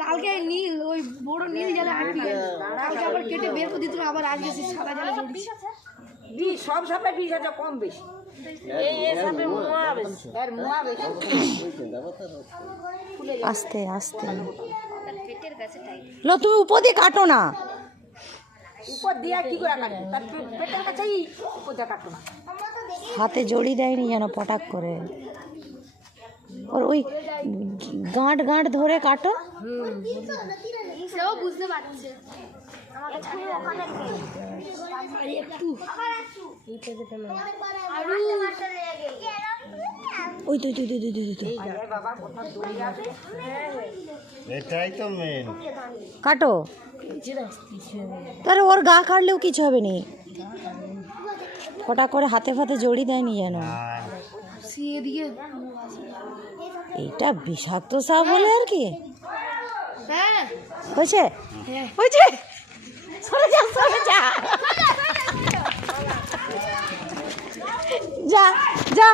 কালকে নীল ওই বড় নীল জালে আটকে গেছে, কালকে আবার কেটে বের করে দিতে আবার আজকে সেই সাদা জালে জড়িয়েছে। বিষ সব সাপে বিষ আছে, কম বেশি এই সাপে মোয়া বেশি, এর মোয়া বেশি। আস্তে আস্তে লো, তুমি উপর দিয়ে কাটো না। উপর দিয়ে কি করে কাটবে? তার পেটের কাছেই উপর দিয়ে কাটবে না। হাতে জড়ি দেয়নি যেন পটাক করে, ওর ওই গাঁট গাঁট ধরে কাটো। সেও বুঝতে পারছে। ওই তুই তুই তুই তুই তুই তুই এটাই তো মেন। কাটো, তাহলে ওর গা কাটলেও কিছু হবে নি। ফটা করে হাতে ফাতে জড়ি দেয়নি যেন। এইটা বিষাক্ত সাপ বলে আর কি। হ্যাঁ হয়েছে হয়েছে, সরে যা সরে যা, যা যা।